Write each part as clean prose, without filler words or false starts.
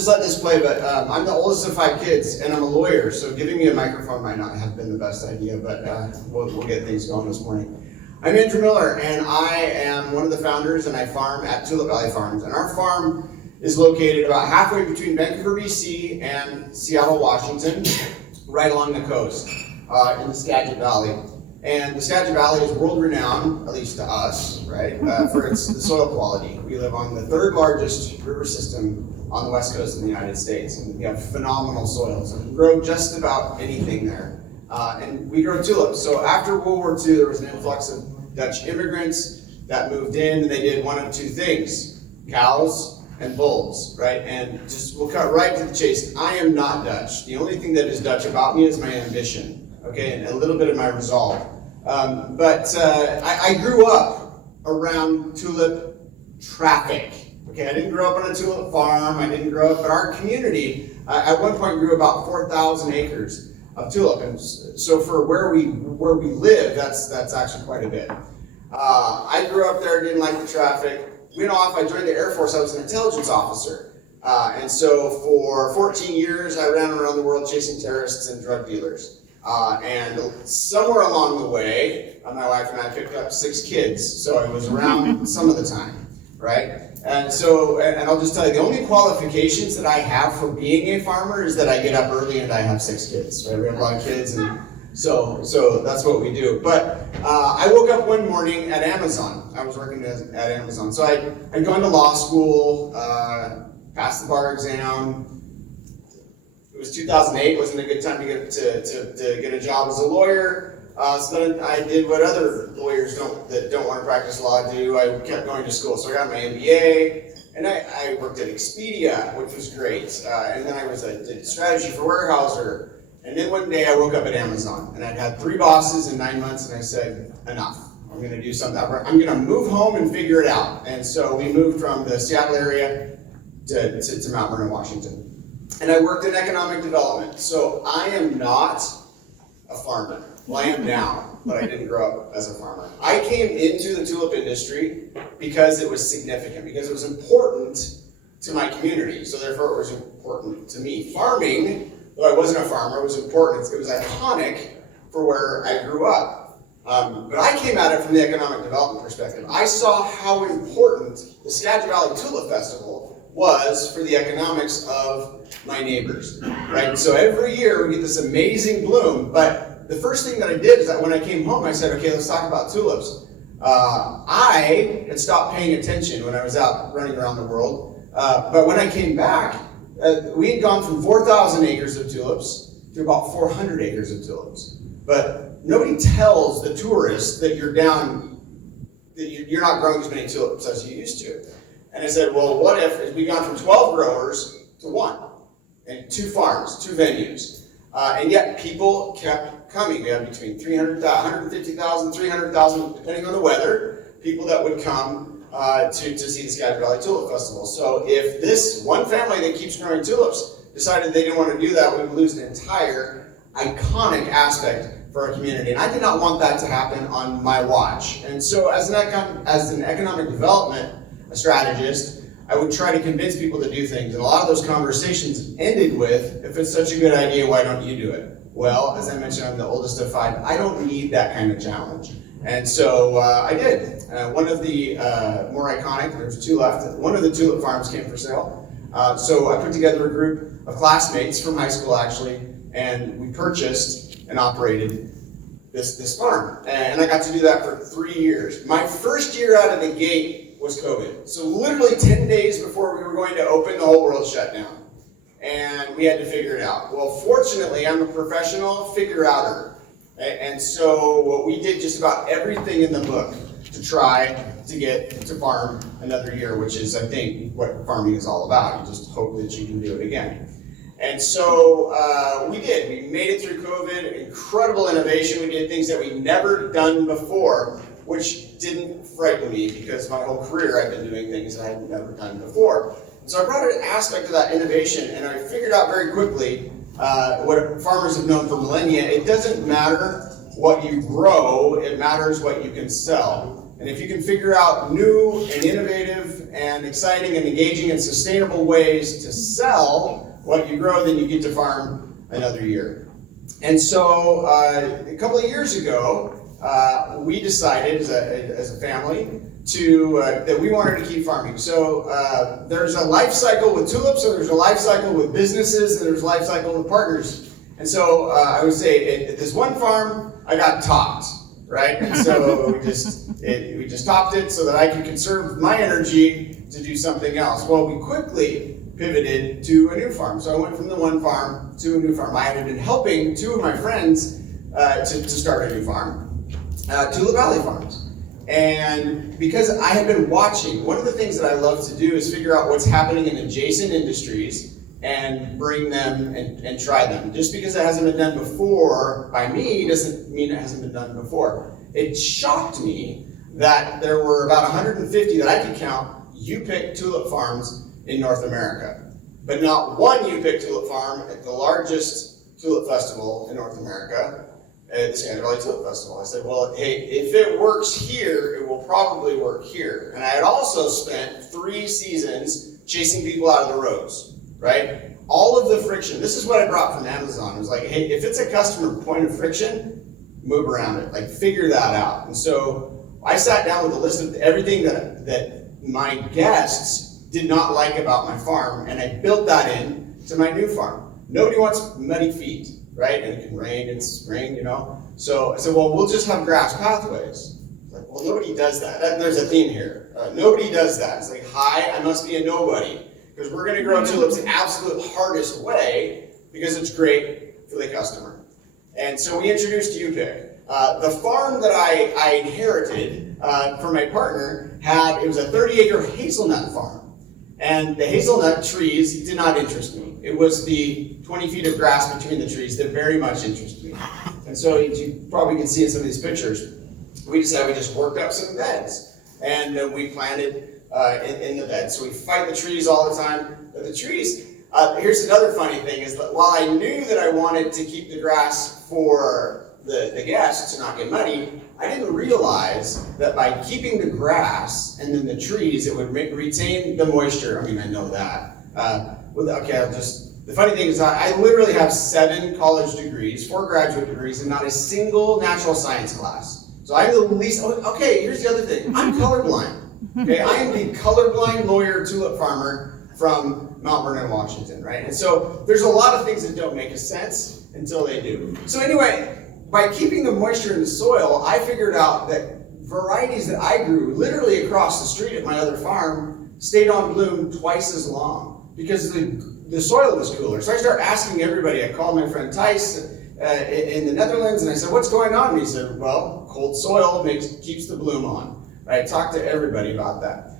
just let this play, but I'm the oldest of 5 kids, and I'm a lawyer, so giving me a microphone might not have been the best idea, but we'll get things going this morning. I'm Andrew Miller, and I am one of the founders, and I farm at Tulip Valley Farms. And our farm is located about halfway between Vancouver, BC, and Seattle, Washington, right along the coast in the Skagit Valley. And the Skagit Valley is world-renowned, at least to us, right, for its soil quality. We live on the 3rd largest river system on the west coast of the United States, and we have phenomenal soils, and we grow just about anything there. And we grow tulips. So after World War II, there was an influx of Dutch immigrants that moved in, and they did one of 2 things: cows and bulls, right? And just we'll cut right to the chase. I am not Dutch. The only thing that is Dutch about me is my ambition, okay, and a little bit of my resolve. I grew up around tulip traffic. Okay, I didn't grow up on a tulip farm. I didn't grow up, but our community at one point grew about 4,000 acres of tulip, and so for where we live, that's actually quite a bit. I grew up there, didn't like the traffic. Went off. I joined the Air Force. I was an intelligence officer, and so for 14 years, I ran around the world chasing terrorists and drug dealers. And somewhere along the way, my wife and I picked up 6 kids, so I was around some of the time, right? And so, and I'll just tell you, the only qualifications that I have for being a farmer is that I get up early and I have 6 kids, right? We have a lot of kids, and so that's what we do. But I woke up one morning at Amazon. I was working at Amazon. So I'd gone to law school, passed the bar exam. It was 2008, wasn't a good time to get a job as a lawyer. So then I did what other lawyers that don't want to practice law do. I kept going to school. So I got my MBA, and I worked at Expedia, which was great. And then I did strategy for Warehouser. And then one day I woke up at Amazon, and I'd had 3 bosses in 9 months, and I said, enough. I'm going to do something. I'm going to move home and figure it out. And so we moved from the Seattle area to Mount Vernon, Washington. And I worked in economic development. So I am not a farmer. Well, I am now, but I didn't grow up as a farmer. I came into the tulip industry because it was significant, because it was important to my community. So therefore it was important to me. Farming, though I wasn't a farmer, was important. It was iconic for where I grew up. But I came at it from the economic development perspective. I saw how important the Skagit Valley Tulip Festival was for the economics of my neighbors, right? So every year we get this amazing bloom, but the first thing that I did is that when I came home, I said, okay, let's talk about tulips. I had stopped paying attention when I was out running around the world, but when I came back, we had gone from 4,000 acres of tulips to about 400 acres of tulips. But nobody tells the tourists that you're not growing as many tulips as you used to. And I said, well, what if we gone from 12 growers to 1, and 2 farms, 2 venues, and yet people kept coming. We had between 150,000, 300,000, depending on the weather, people that would come to see the Skagit Valley Tulip Festival. So if this one family that keeps growing tulips decided they didn't want to do that, we would lose an entire iconic aspect for our community. And I did not want that to happen on my watch. And so as an economic development strategist, I would try to convince people to do things. And a lot of those conversations ended with, if it's such a good idea, why don't you do it? Well, as I mentioned, I'm the oldest of 5. I don't need that kind of challenge. And so I did. One of the more iconic, there's 2 left, one of the tulip farms came for sale. So I put together a group of classmates from high school, actually, and we purchased and operated this farm. And I got to do that for 3 years. My first year out of the gate was COVID. So literally 10 days before we were going to open, the whole world shut down. And we had to figure it out. Well, fortunately, I'm a professional figure-outer. And so we did just about everything in the book to try to get to farm another year, which is, I think, what farming is all about. You just hope that you can do it again. And so we did. We made it through COVID, incredible innovation. We did things that we'd never done before, which didn't frighten me because my whole career I've been doing things that I had never done before. So I brought an aspect of that innovation, and I figured out very quickly what farmers have known for millennia. It doesn't matter what you grow, it matters what you can sell. And if you can figure out new and innovative and exciting and engaging and sustainable ways to sell what you grow, then you get to farm another year. And so a couple of years ago, we decided as a family that we wanted to keep farming. So there's a life cycle with tulips, and there's a life cycle with businesses, and there's a life cycle with partners. And so I would say at this one farm, I got topped, right? And so we just topped it so that I could conserve my energy to do something else. Well, we quickly pivoted to a new farm. So I went from the one farm to a new farm. I had been helping two of my friends to start a new farm, Tulip Valley Farms. And because I had been watching, one of the things that I love to do is figure out what's happening in adjacent industries and bring them and try them. Just because it hasn't been done before by me doesn't mean it hasn't been done before. It shocked me that there were about 150 that I could count U-pick tulip farms in North America, but not one U-pick tulip farm at the largest tulip festival in North America, the Skagit Valley Tulip Festival. I said, well, hey, if it works here, it will probably work here. And I had also spent 3 seasons chasing people out of the roads, right? All of the friction, this is what I brought from Amazon. It was like, hey, if it's a customer point of friction, move around it, like figure that out. And so I sat down with a list of everything that my guests did not like about my farm, and I built that in to my new farm. Nobody wants muddy feet, right? And it can rain in spring, you know? So I said, well, we'll just have grass pathways. Like, well, nobody does that. There's a theme here. Nobody does that. It's like, hi, I must be a nobody, because we're gonna grow tulips the absolute hardest way, because it's great for the customer. And so we introduced U-pick. The farm that I inherited from my partner it was a 30-acre hazelnut farm. And the hazelnut trees did not interest me. It was the 20 feet of grass between the trees that very much interested me. And so you probably can see in some of these pictures, we decided we just worked up some beds. And we planted in the beds. So we fight the trees all the time. But the trees, here's another funny thing, is that while I knew that I wanted to keep the grass for the guests to not get muddy, I didn't realize that by keeping the grass and then the trees, it would retain the moisture. I mean, I know that. The funny thing is I literally have 7 college degrees, 4 graduate degrees, and not a single natural science class. So I'm the least, okay, here's the other thing. I'm colorblind. Okay, I am the colorblind lawyer tulip farmer from Mount Vernon, Washington, right? And so there's a lot of things that don't make sense until they do. So anyway, by keeping the moisture in the soil, I figured out that varieties that I grew literally across the street at my other farm stayed on bloom twice as long because the soil was cooler. So I started asking everybody. I called my friend Tice in the Netherlands, and I said, what's going on? And he said, well, cold soil keeps the bloom on. Right? I talked to everybody about that.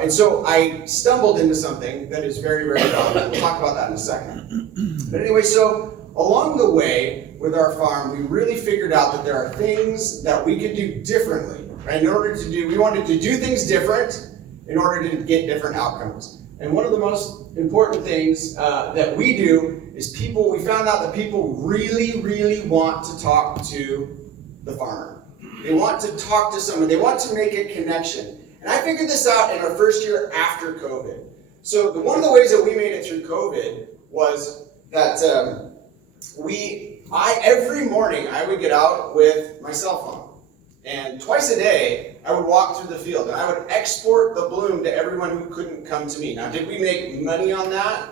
And so I stumbled into something that is very, very valuable. We'll talk about that in a second. But anyway, so along the way with our farm, we really figured out that there are things that we could do differently. Right? We wanted to do things different in order to get different outcomes. And one of the most important things that we do is we found out that people really, really want to talk to the farmer. They want to talk to someone. They want to make a connection. And I figured this out in our first year after COVID. So one of the ways that we made it through COVID was that every morning I would get out with my cell phone. And twice a day, I would walk through the field, and I would export the bloom to everyone who couldn't come to me. Now, did we make money on that?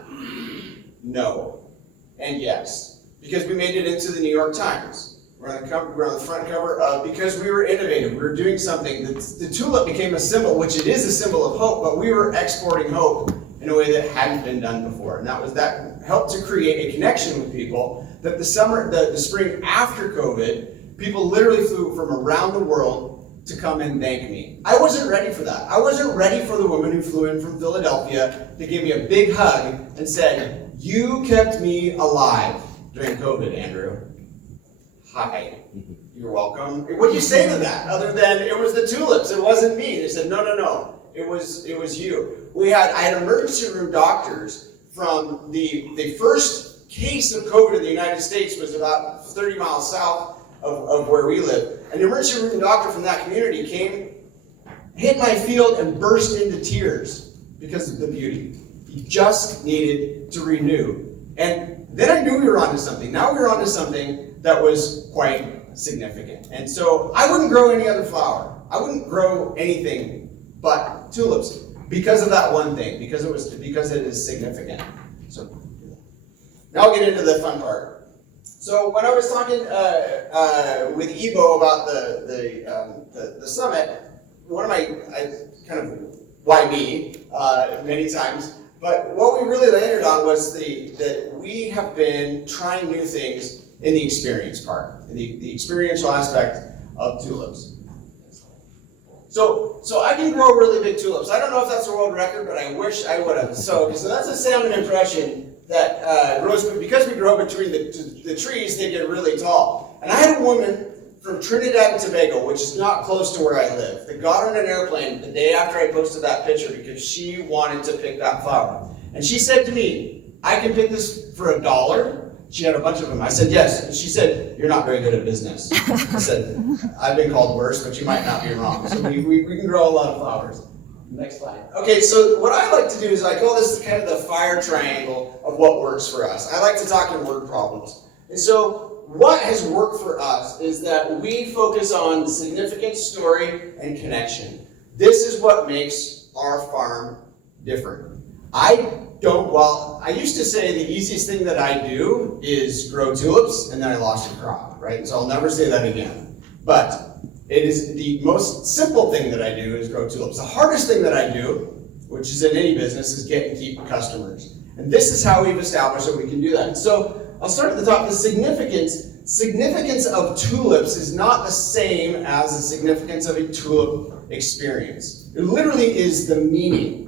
No. And yes. Because we made it into the New York Times. We're on the front cover because we were innovative. We were doing something. The tulip became a symbol, which it is a symbol of hope, but we were exporting hope in a way that hadn't been done before. And that helped to create a connection with people that the spring after COVID, people literally flew from around the world to come and thank me. I wasn't ready for that. I wasn't ready for the woman who flew in from Philadelphia to give me a big hug and said, you kept me alive during COVID, Andrew. Hi, you're welcome. What do you say to that? Other than it was the tulips, it wasn't me. They said, no, it was you. I had emergency room doctors from the first case of COVID in the United States was about 30 miles south of where we live. An emergency room doctor from that community came hit my field and burst into tears because of the beauty. He just needed to renew. And then I knew we were onto something. Now we were onto something that was quite significant. And so I wouldn't grow any other flower. I wouldn't grow anything but tulips because of that one thing, because it is significant. So now I'll get into the fun part. So when I was talking with Ebo about the summit, one of my kind of why me many times, but what we really landed on was that we have been trying new things in the experience part, the experiential aspect of tulips. So I can grow really big tulips. I don't know if that's a world record, but I wish I would have. So that's a salmon impression that grows, because we grow between the trees, they get really tall. And I had a woman from Trinidad and Tobago, which is not close to where I live, that got on an airplane the day after I posted that picture because she wanted to pick that flower. And she said to me, I can pick this for $1. She had a bunch of them. I said, yes. And she said, you're not very good at business. I said, I've been called worse, but you might not be wrong. So we can grow a lot of flowers. Next slide. Okay, so what I like to do is I call this kind of the fire triangle of what works for us. I like to talk in word problems. And so what has worked for us is that we focus on significant story and connection. This is what makes our farm different. I used to say the easiest thing that I do is grow tulips, and then I lost a crop, right? So I'll never say that again. But it is the most simple thing that I do is grow tulips. The hardest thing that I do, which is in any business, is get and keep customers. And this is how we've established that we can do that. So I'll start at the top. The significance of tulips is not the same as the significance of a tulip experience. It literally is the meaning.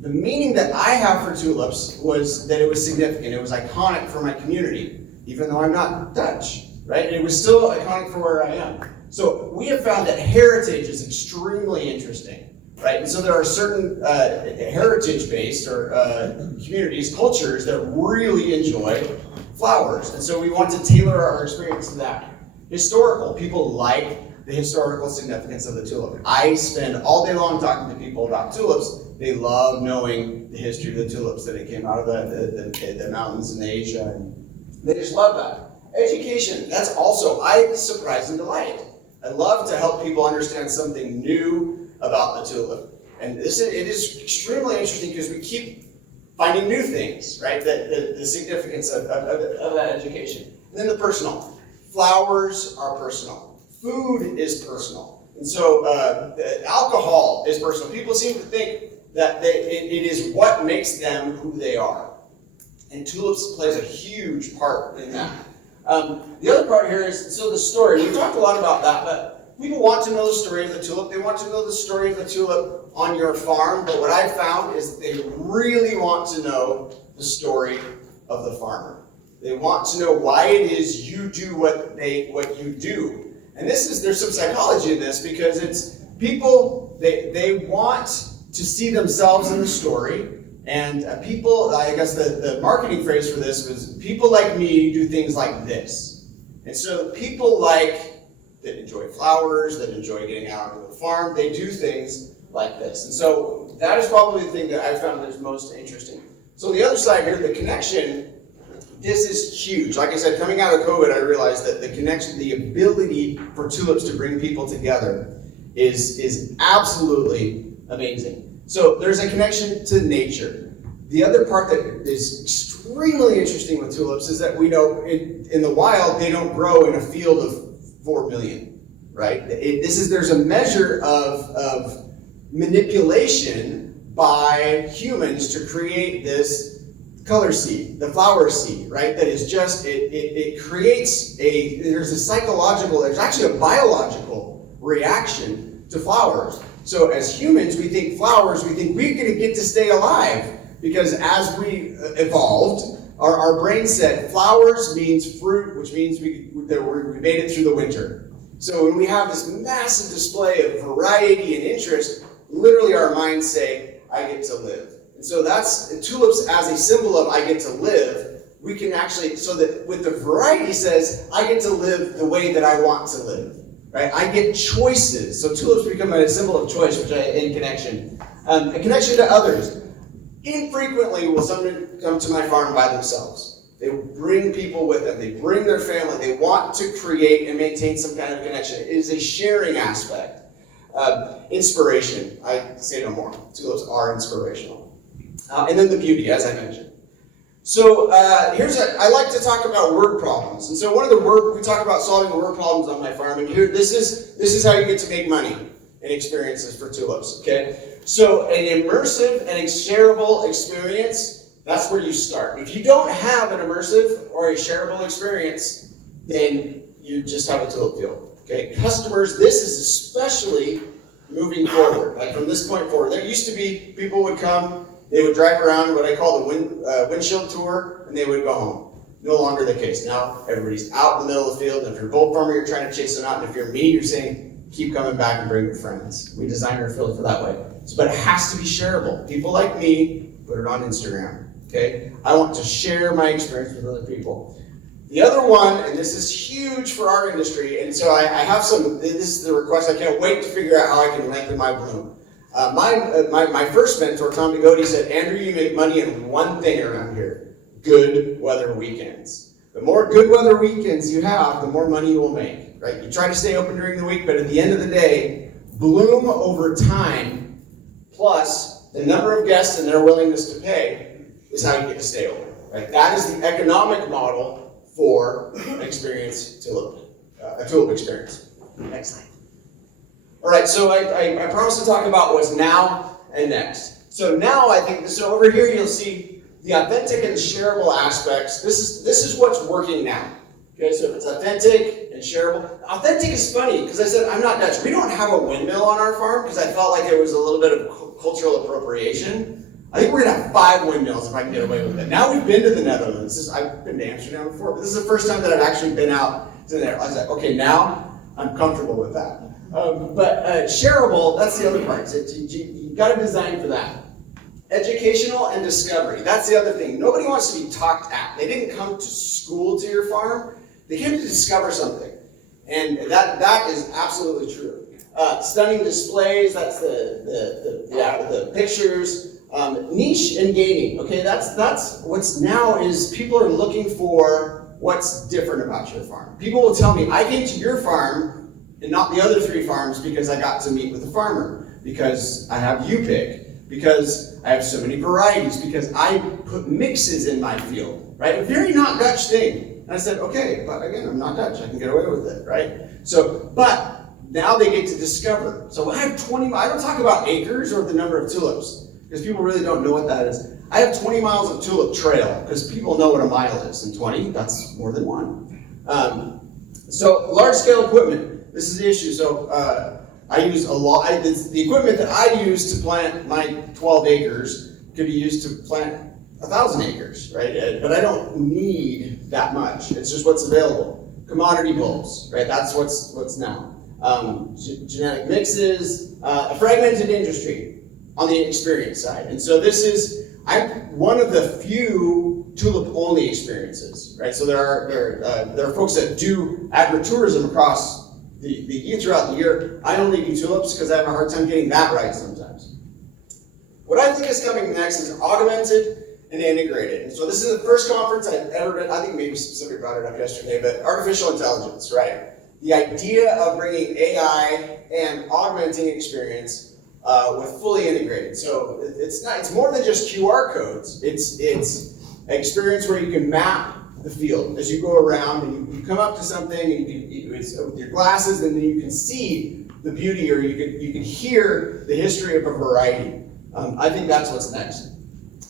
The meaning that I have for tulips was that it was significant. It was iconic for my community, even though I'm not Dutch, right? It was still iconic for where I am. So we have found that heritage is extremely interesting, right? And so there are certain heritage-based or communities, cultures that really enjoy flowers. And so we want to tailor our experience to that. Historical, people like the historical significance of the tulip. I spend all day long talking to people about tulips. They love knowing the history of the tulips, that it came out of the mountains in Asia. And they just love that. Education, that's also, I surprise and delight. I love to help people understand something new about the tulip. And it is extremely interesting because we keep finding new things, right? The significance of that education. And then the personal. Flowers are personal. Food is personal. And so alcohol is personal. People seem to think that it is what makes them who they are. And tulips plays a huge part in that. The other part here is, so the story. We talked a lot about that, but people want to know the story of the tulip. They want to know the story of the tulip on your farm, but what I found is they really want to know the story of the farmer. They want to know why it is you do what you do. And there's some psychology in this, because it's people, they want to see themselves in the story. And people, I guess the marketing phrase for this was, people like me do things like this. And so people that enjoy flowers, that enjoy getting out on the farm, they do things like this. And so that is probably the thing that I found that's most interesting. So the other side here, the connection, this is huge. Like I said, coming out of COVID, I realized that the connection, the ability for tulips to bring people together is absolutely amazing. So there's a connection to nature. The other part that is extremely interesting with tulips is that we know in the wild, they don't grow in a field of 4 million, right? There's a measure of manipulation by humans to create this color seed, the flower seed, right? That is just, it creates there's actually a biological reaction to flowers. So as humans, we think flowers, we're going to get to stay alive, because as we evolved, our brain said flowers means fruit, which means we made it through the winter. So when we have this massive display of variety and interest, literally our minds say, I get to live. And so that's tulips as a symbol of I get to live. We can actually, so that with the variety says, I get to live the way that I want to live. right? I get choices. So tulips become a symbol of choice, in connection. A connection to others. Infrequently will someone come to my farm by themselves. They bring people with them. They bring their family. They want to create and maintain some kind of connection. It is a sharing aspect. Inspiration. I say no more. Tulips are inspirational. And then the beauty, as I mentioned. So I like to talk about word problems. And so one of the we talk about solving word problems on my farm. And here, this is how you get to make money and experiences for tulips. Okay. So an immersive and shareable experience, that's where you start. If you don't have an immersive or a shareable experience, then you just have a tulip field. Okay, customers, this is especially moving forward. Like from this point forward, there used to be people would come, they would drive around what I call the windshield tour, and they would go home. No longer the case. Now everybody's out in the middle of the field, and if you're a bolt farmer, you're trying to chase them out, and if you're me, you're saying, keep coming back and bring your friends. We designed our field for that way. But it has to be shareable. People like me put it on Instagram. Okay? I want to share my experience with other people. The other one, and this is huge for our industry, and so I have this is the request, I can't wait to figure out how I can lengthen my bloom. My first mentor, Tom DeGote, said, Andrew, you make money in one thing around here, good weather weekends. The more good weather weekends you have, the more money you will make. Right? You try to stay open during the week, but at the end of the day, bloom over time, plus the number of guests and their willingness to pay is how you get to stay open. Right? That is the economic model for a tulip experience. Next slide. All right, so I promised to talk about what's now and next. So now I think, so over here you'll see the authentic and shareable aspects. This is what's working now. Okay, so if it's authentic and shareable. Authentic is funny, because I said I'm not Dutch. We don't have a windmill on our farm, because I felt like there was a little bit of cultural appropriation. I think we're going to have 5 windmills if I can get away with it. Now we've been to the Netherlands. I've been to Amsterdam before, but this is the first time that I've actually been out to there. I was like, okay, now I'm comfortable with that. But shareable, that's the other part. You've got to design for that. Educational and discovery. That's the other thing. Nobody wants to be talked at. They didn't come to school to your farm. They came to discover something. And that is absolutely true. Stunning displays, that's the pictures. Niche and gaining. Okay, that's what's now is people are looking for what's different about your farm. People will tell me, I came to your farm and not the other 3 farms because I got to meet with the farmer, because I have U-pick, because I have so many varieties, because I put mixes in my field, right? A very not Dutch thing. And I said, okay, but again, I'm not Dutch, I can get away with it, right? So, but now they get to discover. So I have 20, I don't talk about acres or the number of tulips, because people really don't know what that is. I have 20 miles of tulip trail, because people know what a mile is, and 20, that's more than 1. So large-scale equipment. This is the issue. So I use a lot. The equipment that I use to plant my 12 acres could be used to plant 1,000 acres, right? But I don't need that much. It's just what's available. Commodity bulbs, right? That's what's now. Genetic mixes, a fragmented industry on the experience side. And so I'm one of the few tulip-only experiences, right? So there are folks that do agritourism across throughout the year. I only do tulips because I have a hard time getting that right sometimes. What I think is coming next is augmented and integrated. And so this is the first conference I've ever been, I think maybe somebody brought it up yesterday, but artificial intelligence, right? The idea of bringing AI and augmenting experience with fully integrated. So it's more than just QR codes. It's an experience where you can map the field as you go around, and you come up to something and it's with your glasses, and then you can see the beauty, or you can hear the history of a variety. I think that's what's next.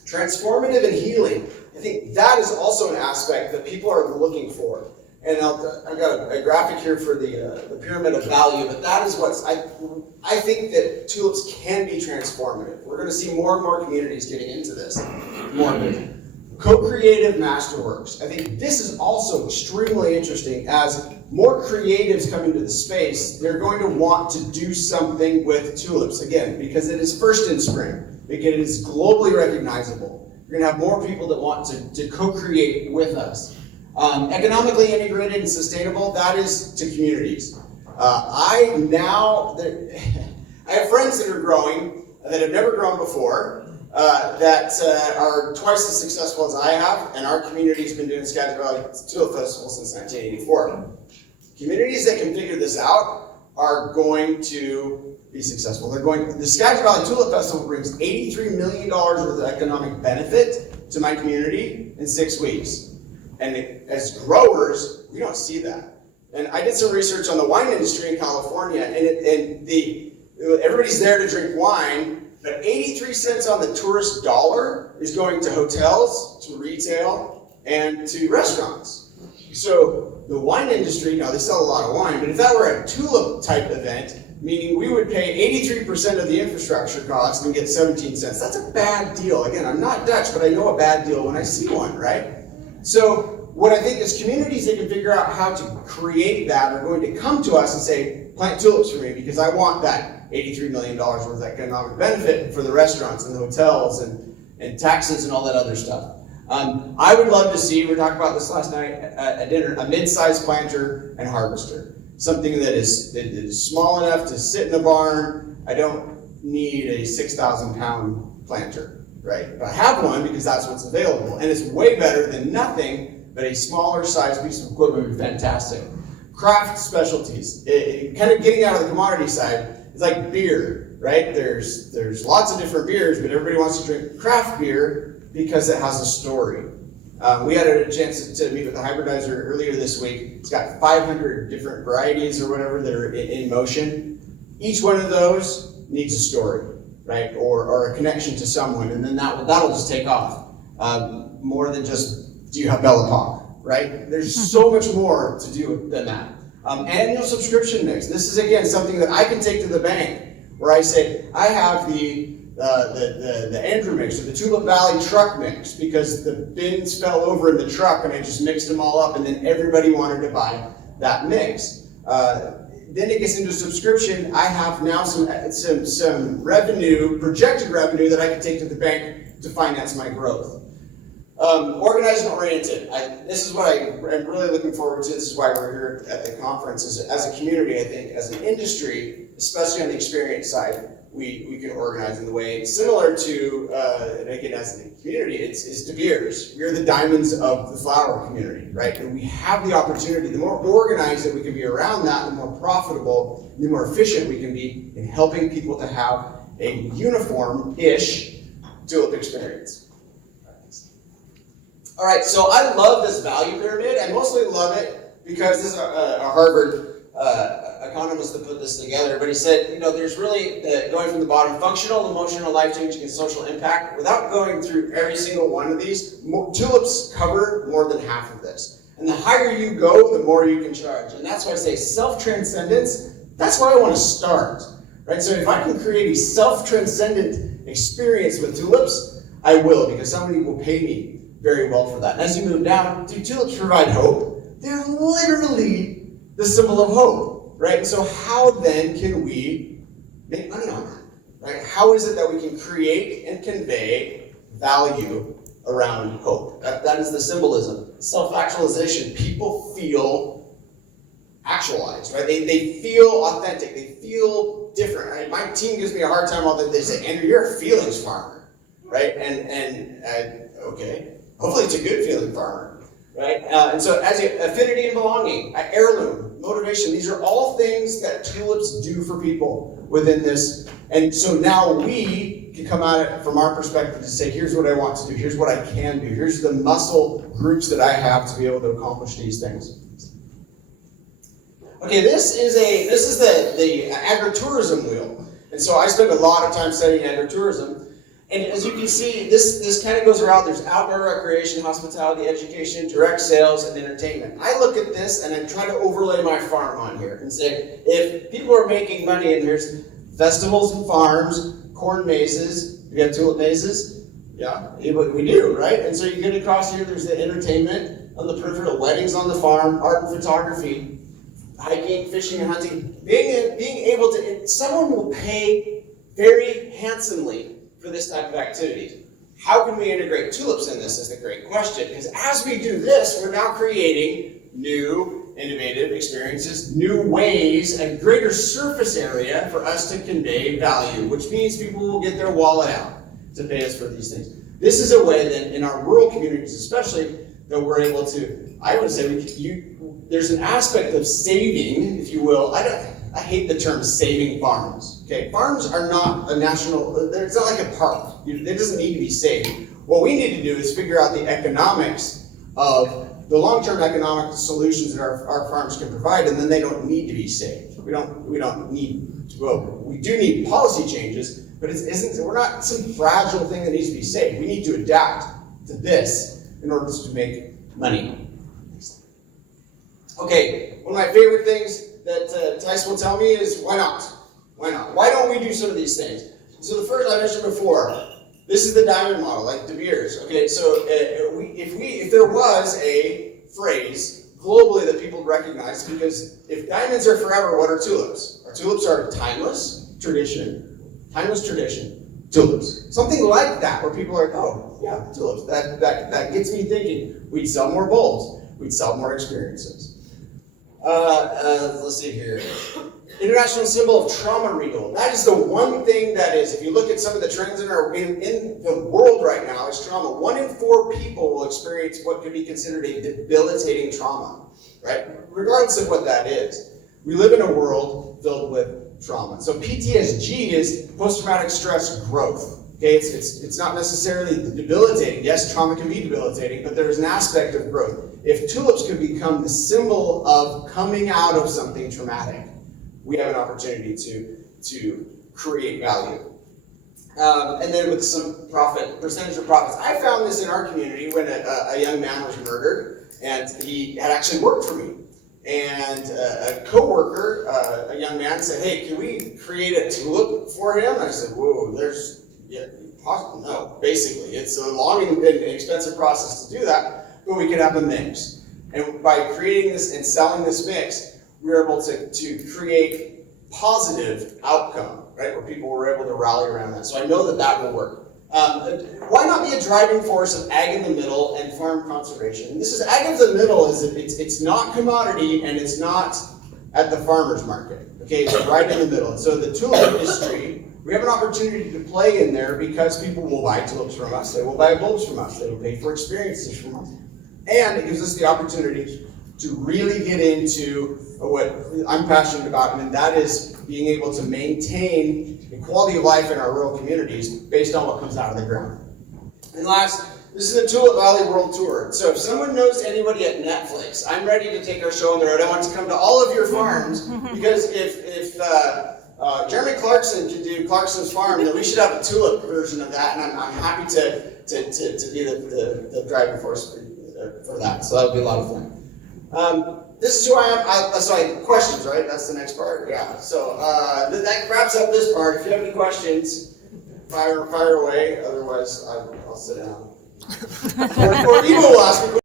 Transformative and healing. I think that is also an aspect that people are looking for. And I've got a graphic here for the pyramid of value, but that is I think that tulips can be transformative. We're going to see more and more communities getting into this. More of it. Co-creative masterworks. I think this is also extremely interesting. As more creatives come into the space, they're going to want to do something with tulips, again, because it is first in spring. Because it is globally recognizable. You're going to have more people that want to co-create with us. Economically integrated and sustainable, that is to communities. I have friends that are growing that have never grown before, that are twice as successful as I have, and our community's been doing Skagit Valley Tulip Festival since 1984. Communities that can figure this out are going to be successful. The Skagit Valley Tulip Festival brings $83 million worth of economic benefit to my community in 6 weeks. And as growers, we don't see that. And I did some research on the wine industry in California, and everybody's there to drink wine, but 83 cents on the tourist dollar is going to hotels, to retail, and to restaurants. So the wine industry, now they sell a lot of wine, but if that were a tulip type event, meaning we would pay 83% of the infrastructure cost and get 17 cents, that's a bad deal. Again, I'm not Dutch, but I know a bad deal when I see one, right? So what I think is communities that can figure out how to create that are going to come to us and say, plant tulips for me because I want that $83 million worth of economic benefit for the restaurants and the hotels and taxes and all that other stuff. I would love to see, we were talking about this last night at dinner, a mid-sized planter and harvester. Something that is small enough to sit in a barn. I don't need a 6,000 pound planter, right? But I have one because that's what's available. And it's way better than nothing, but a smaller size piece of equipment would be fantastic. Craft specialties, kind of getting out of the commodity side, it's like beer, right? There's lots of different beers, but everybody wants to drink craft beer because it has a story. We had a chance to meet with a hybridizer earlier this week. It's got 500 different varieties or whatever that are in motion. Each one of those needs a story, right? Or a connection to someone, and then that'll just take off. More than just, do you have Bella Pop, right? There's so much more to do than that. Annual subscription mix. This is, again, something that I can take to the bank, where I say, I have the Andrew mix, or the Tulip Valley truck mix, because the bins fell over in the truck and I just mixed them all up, and then everybody wanted to buy that mix. Then it gets into subscription. I have now some revenue, projected revenue, that I can take to the bank to finance my growth. Organized and oriented. This is what I'm really looking forward to. This is why we're here at the conference. As a community, I think, as an industry, especially on the experience side, we can organize in the way similar to, and again, as a community, it's De Beers. We're the diamonds of the flower community, right? And we have the opportunity, the more organized that we can be around that, the more profitable, the more efficient we can be in helping people to have a uniform-ish tulip experience. All right, so I love this value pyramid. I mostly love it because this is a Harvard economist that put this together, but he said, there's really, going from the bottom, functional, emotional, life-changing, and social impact. Without going through every single one of these, tulips cover more than half of this. And the higher you go, the more you can charge. And that's why I say self-transcendence, that's where I want to start. Right? So if I can create a self-transcendent experience with tulips, I will, because somebody will pay me very well for that. And as you move down, do tulips provide hope? They're literally the symbol of hope, right? And so how then can we make money on that, right? How is it that we can create and convey value around hope? That is the symbolism. Self-actualization. People feel actualized, right? They feel authentic. They feel different, right? My team gives me a hard time all the time. They say, Andrew, you're a feelings farmer, right? Okay. Hopefully it's a good feeling farmer, right? And so as affinity and belonging, heirloom, motivation, these are all things that tulips do for people within this. And so now we can come at it from our perspective to say, here's what I want to do, here's what I can do, here's the muscle groups that I have to be able to accomplish these things. Okay, this is the agritourism wheel. And so I spend a lot of time studying agritourism. And as you can see, this kind of goes around. There's outdoor recreation, hospitality, education, direct sales, and entertainment. I look at this and I try to overlay my farm on here and say, if people are making money, and there's festivals and farms, corn mazes, do we have tulip mazes? Yeah, we do, right? And so you get across here, there's the entertainment on the peripheral, weddings on the farm, art and photography, hiking, fishing, and hunting. Being able to, someone will pay very handsomely for this type of activity. How can we integrate tulips in this is the great question, because as we do this, we're now creating new innovative experiences, new ways, and greater surface area for us to convey value, which means people will get their wallet out to pay us for these things. This is a way that in our rural communities especially, that we're able to, I would say, there's an aspect of saving, if you will. I hate the term saving farms. Okay, farms are not a national, it's not like a park. It doesn't need to be saved. What we need to do is figure out the economics of the long-term economic solutions that our farms can provide, and then they don't need to be saved. We don't need, well, we do need policy changes, but we're not some fragile thing that needs to be saved. We need to adapt to this in order to make money. Okay, one of my favorite things that Tice will tell me is, why not? Why not? Why don't we do some of these things? So the first I mentioned before, this is the diamond model, like De Beers. Okay, so if there was a phrase globally that people recognize, because if diamonds are forever, what are tulips? Our tulips are timeless tradition, tulips. Something like that, where people are, oh, yeah, tulips. That gets me thinking. We'd sell more bulbs. We'd sell more experiences. Let's see here. International symbol of trauma renewal. That is the one thing that is, if you look at some of the trends in the world right now, is trauma. 1 in 4 people will experience what could be considered a debilitating trauma, right? Regardless of what that is. We live in a world filled with trauma. So PTSD is post-traumatic stress growth. Okay, it's not necessarily debilitating. Yes, trauma can be debilitating, but there is an aspect of growth. If tulips could become the symbol of coming out of something traumatic, we have an opportunity to create value. And then with some percentage of profits. I found this in our community when a young man was murdered, and he had actually worked for me. And a coworker, a young man, said, "Hey, can we create a tulip for him?" And I said, "Whoa, no, basically. It's a long and expensive process to do that, but we could have a mix. And by creating this and selling this mix, we were able to create positive outcome, right? Where people were able to rally around that. So I know that will work. Why not be a driving force of ag in the middle and farm conservation? This is ag in the middle. It's not commodity and it's not at the farmer's market. Okay, it's right in the middle. And so the tulip industry, we have an opportunity to play in there because people will buy tulips from us. They will buy bulbs from us. They will pay for experiences from us. And it gives us the opportunity to really get into what I'm passionate about, and that is being able to maintain the quality of life in our rural communities based on what comes out of the ground. And last, this is the Tulip Valley World Tour. So if someone knows anybody at Netflix, I'm ready to take our show on the road. I want to come to all of your farms, because if Jeremy Clarkson can do Clarkson's Farm, then we should have a tulip version of that, and I'm happy to be the driving force for that. So that would be a lot of fun. This is who I am. So questions, right? That's the next part. Yeah. So that wraps up this part. If you have any questions, fire away. Otherwise, I'll sit down. or Eva will ask me questions.